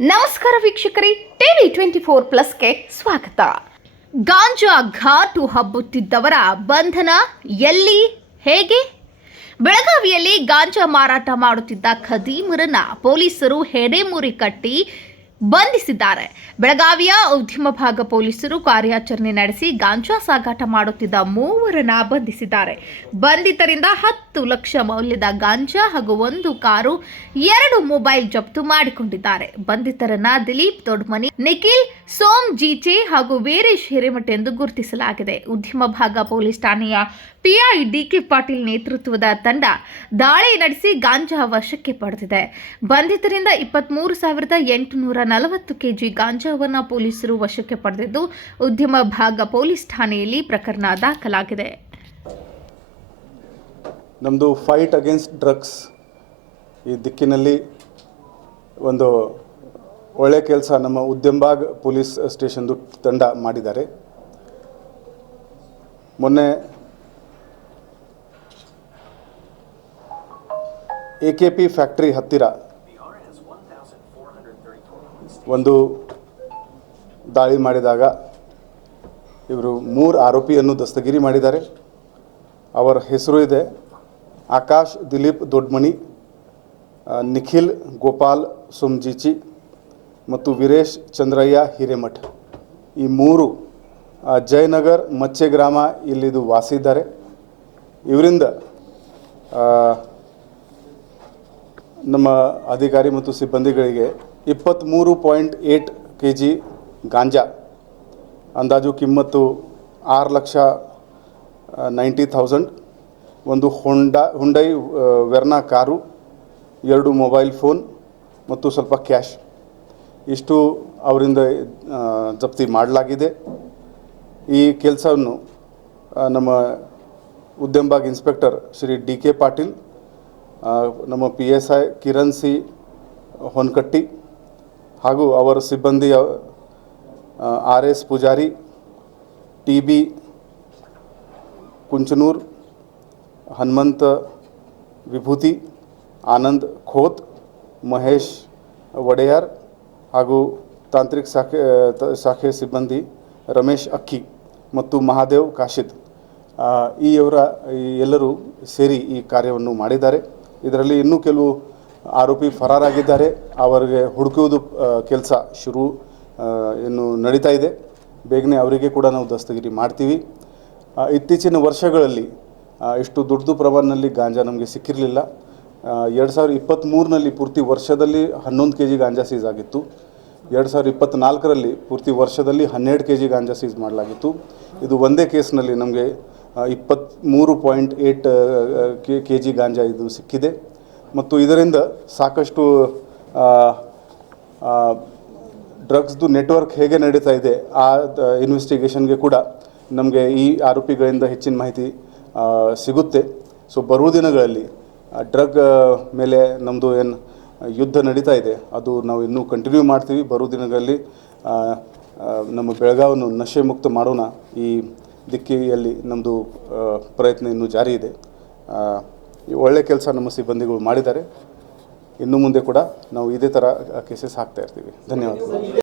ನಮಸ್ಕಾರ ವೀಕ್ಷಕರೇ, TV twenty four ಪ್ಲಸ್ಗೆ ಸ್ವಾಗತ. ಗಾಂಜಾ ಘಾಟು ಹಬ್ಬುತ್ತಿದ್ದವರ ಬಂಧನ ಎಲ್ಲಿ, ಹೇಗೆ? ಬೆಳಗಾವಿಯಲ್ಲಿ ಗಾಂಜಾ ಮಾರಾಟ ಮಾಡುತ್ತಿದ್ದ ಖದೀಮರನ್ನ ಪೊಲೀಸರು ಹೆಡೆಮುರಿ ಕಟ್ಟಿ ಬಂಧಿಸಿದ್ದಾರೆ. ಬೆಳಗಾವಿಯ ಉದ್ಯಮ ಭಾಗ ಪೊಲೀಸರು ಕಾರ್ಯಾಚರಣೆ ನಡೆಸಿ ಗಾಂಜಾ ಸಾಗಾಟ ಮಾಡುತ್ತಿದ್ದ ಮೂವರನ್ನ ಬಂಧಿಸಿದ್ದಾರೆ. ಬಂಧಿತರಿಂದ ಹತ್ತು ಲಕ್ಷ ಮೌಲ್ಯದ ಗಾಂಜಾ ಹಾಗೂ ಒಂದು ಕಾರು, ಎರಡು ಮೊಬೈಲ್ ಜಪ್ತು ಮಾಡಿಕೊಂಡಿದ್ದಾರೆ. ಬಂಧಿತರನ್ನ ದಿಲೀಪ್ ದೊಡ್ಮನಿ, ನಿಖಿಲ್, ಸೋಮ್ ಜೀಚೆ ಹಾಗೂ ವೀರೇಶ್ ಹಿರೇಮಠ ಎಂದು ಗುರುತಿಸಲಾಗಿದೆ. ಉದ್ಯಮ ಭಾಗ ಪೊಲೀಸ್ ಠಾಣೆಯ ಪಿಐ ಡಿಕೆ ಪಾಟೀಲ್ ನೇತೃತ್ವದ ತಂಡ ದಾಳಿ ನಡೆಸಿ ಗಾಂಜಾ ವಶಕ್ಕೆ ಪಡೆದಿದೆ. ಬಂಧಿತರಿಂದ ಇಪ್ಪತ್ಮೂರು ಸಾವಿರದ ಎಂಟುನೂರ ನಲವತ್ತು ಕೆಜಿ ಗಾಂಜಾವನ್ನು ಪೊಲೀಸರು ವಶಕ್ಕೆ ಪಡೆದಿದ್ದು, ಉದ್ಯಮ ಭಾಗ ಪೊಲೀಸ್ ಠಾಣೆಯಲ್ಲಿ ಪ್ರಕರಣ ದಾಖಲಾಗಿದೆ. ನಮ್ಮದು ಫೈಟ್ ಅಗೇನ್ಸ್ಟ್ ಡ್ರಗ್ಸ್ ಈ ದಿಕ್ಕಿನಲ್ಲಿ ಒಂದು ಒಳ್ಳೆಯ ಕೆಲಸ ನಮ್ಮ ಉದ್ಯಮಬಾಗ್ ಪೊಲೀಸ್ ಸ್ಟೇಷನ್ದು ತಂಡ ಮಾಡಿದ್ದಾರೆ. ಮೊನ್ನೆ ಎ ಕೆ ಪಿ ಫ್ಯಾಕ್ಟ್ರಿ ಹತ್ತಿರ ಒಂದು ದಾಳಿ ಮಾಡಿದಾಗ ಇವರು ಮೂರು ಆರೋಪಿಯನ್ನು ದಸ್ತಗಿರಿ ಮಾಡಿದ್ದಾರೆ. ಅವರ ಹೆಸರು ಇದೆ ಆಕಾಶ್, ದಿಲೀಪ್ ದೊಡ್ಮಣಿ ನಿಖಿಲ್, ಗೋಪಾಲ್ ಸುಮ್ಜಿಚಿ ಮತ್ತು ವೀರೇಶ್ ಚಂದ್ರಯ್ಯ ಹಿರೇಮಠ್. ಈ ಮೂರು ಜಯನಗರ್ ಮಚ್ಚೆ ಗ್ರಾಮ ಇಲ್ಲಿದು ವಾಸಿದ್ದಾರೆ. ಇವರಿಂದ ನಮ್ಮ ಅಧಿಕಾರಿ ಮತ್ತು ಸಿಬ್ಬಂದಿಗಳಿಗೆ ಇಪ್ಪತ್ತ್ಮೂರು point eight K G ganja. ಅಂದಾಜು ಕಿಮ್ಮತ್ತು ಆರು ಲಕ್ಷ ನೈಂಟಿ ಥೌಸಂಡ್. ಒಂದು ಹೊಂಡಾ, ಹುಂಡೈ ವೆರ್ನಾ ಕಾರು, ಎರಡು ಮೊಬೈಲ್ ಫೋನ್ ಮತ್ತು ಸ್ವಲ್ಪ ಕ್ಯಾಶ್. ಇಷ್ಟು ಅವರಿಂದ ಜಪ್ತಿ ಮಾಡಲಾಗಿದೆ. ಈ ಕೆಲಸವನ್ನು ನಮ್ಮ Udyambag inspector Shri D K Patil ನಮ್ಮ P S I Kiran C Honkatti ಹಾಗೂ ಅವರ ಸಿಬ್ಬಂದಿಯ R S Pujari T B Kunchanur, Hanumanta Vibhuti, Anand Khot, Mahesh Odeyar ಹಾಗೂ ತಾಂತ್ರಿಕ ಶಾಖೆ ಶಾಖೆ ಸಿಬ್ಬಂದಿ ರಮೇಶ್ ಅಕ್ಕಿ ಮತ್ತು ಮಹಾದೇವ್ ಕಾಶಿದ್. ಈ ಅವರ ಎಲ್ಲರೂ ಸೇರಿ ಈ ಕಾರ್ಯವನ್ನು ಮಾಡಿದ್ದಾರೆ. ಇದರಲ್ಲಿ ಇನ್ನೂ ಕೆಲವು ಆರೋಪಿ ಫರಾರಾಗಿದ್ದಾರೆ. ಅವರಿಗೆ ಹುಡುಕುವುದು ಕೆಲಸ ಶುರು ಏನು ನಡೀತಾ ಇದೆ. ಬೇಗನೆ ಅವರಿಗೆ ಕೂಡ ನಾವು ದಸ್ತಗಿರಿ ಮಾಡ್ತೀವಿ. ಇತ್ತೀಚಿನ ವರ್ಷಗಳಲ್ಲಿ ಇಷ್ಟು ದೊಡ್ಡದು ಪ್ರಮಾಣದಲ್ಲಿ ಗಾಂಜಾ ನಮಗೆ ಸಿಕ್ಕಿರಲಿಲ್ಲ. ಎರಡು ಸಾವಿರದ ಇಪ್ಪತ್ತ್ಮೂರಿನಲ್ಲಿ ಪೂರ್ತಿ ವರ್ಷದಲ್ಲಿ ಹನ್ನೊಂದು ಕೆ ಜಿ ಗಾಂಜಾ ಸೀಸ್ ಆಗಿತ್ತು. ಎರಡು ಸಾವಿರದ ಇಪ್ಪತ್ತ್ನಾಲ್ಕರಲ್ಲಿ ಪೂರ್ತಿ ವರ್ಷದಲ್ಲಿ ಹನ್ನೆರಡು ಕೆ ಜಿ ಗಾಂಜಾ ಸೀಸ್ ಮಾಡಲಾಗಿತ್ತು. ಇದು ಒಂದೇ ಕೇಸ್ನಲ್ಲಿ ನಮಗೆ ಇಪ್ಪತ್ತ್ಮೂರು point eight K K G ಗಾಂಜಾ ಇದು ಸಿಕ್ಕಿದೆ. ಮತ್ತು ಇದರಿಂದ ಸಾಕಷ್ಟು ಡ್ರಗ್ಸ್ದು ನೆಟ್ವರ್ಕ್ ಹೇಗೆ ನಡೀತಾ ಇದೆ, ಆ ಇನ್ವೆಸ್ಟಿಗೇಷನ್ಗೆ ಕೂಡ ನಮಗೆ ಈ ಆರೋಪಿಗಳಿಂದ ಹೆಚ್ಚಿನ ಮಾಹಿತಿ ಸಿಗುತ್ತೆ. ಸೊ ಬರುವ ದಿನಗಳಲ್ಲಿ ಡ್ರಗ್ ಮೇಲೆ ನಮ್ಮದು ಏನು ಯುದ್ಧ ನಡೀತಾ ಇದೆ, ಅದು ನಾವು ಇನ್ನೂ ಕಂಟಿನ್ಯೂ ಮಾಡ್ತೀವಿ. ಬರುವ ದಿನಗಳಲ್ಲಿ ನಮ್ಮ ಬೆಳಗಾವನ್ನು ನಶೆ ಮುಕ್ತ ಮಾಡೋಣ ಈ ದಿಕ್ಕಿಯಲ್ಲಿ ನಮ್ಮದು ಪ್ರಯತ್ನ ಇನ್ನೂ ಜಾರಿ ಇದೆ. ಒಳ್ಳೆ ಕೆಲಸ ನಮ್ಮ ಸಿಬ್ಬಂದಿಗಳು ಮಾಡಿದ್ದಾರೆ. ಇನ್ನು ಮುಂದೆ ಕೂಡ ನಾವು ಇದೇ ಥರ ಕೇಸಸ್ ಹಾಕ್ತಾ ಇರ್ತೀವಿ. ಧನ್ಯವಾದಗಳು.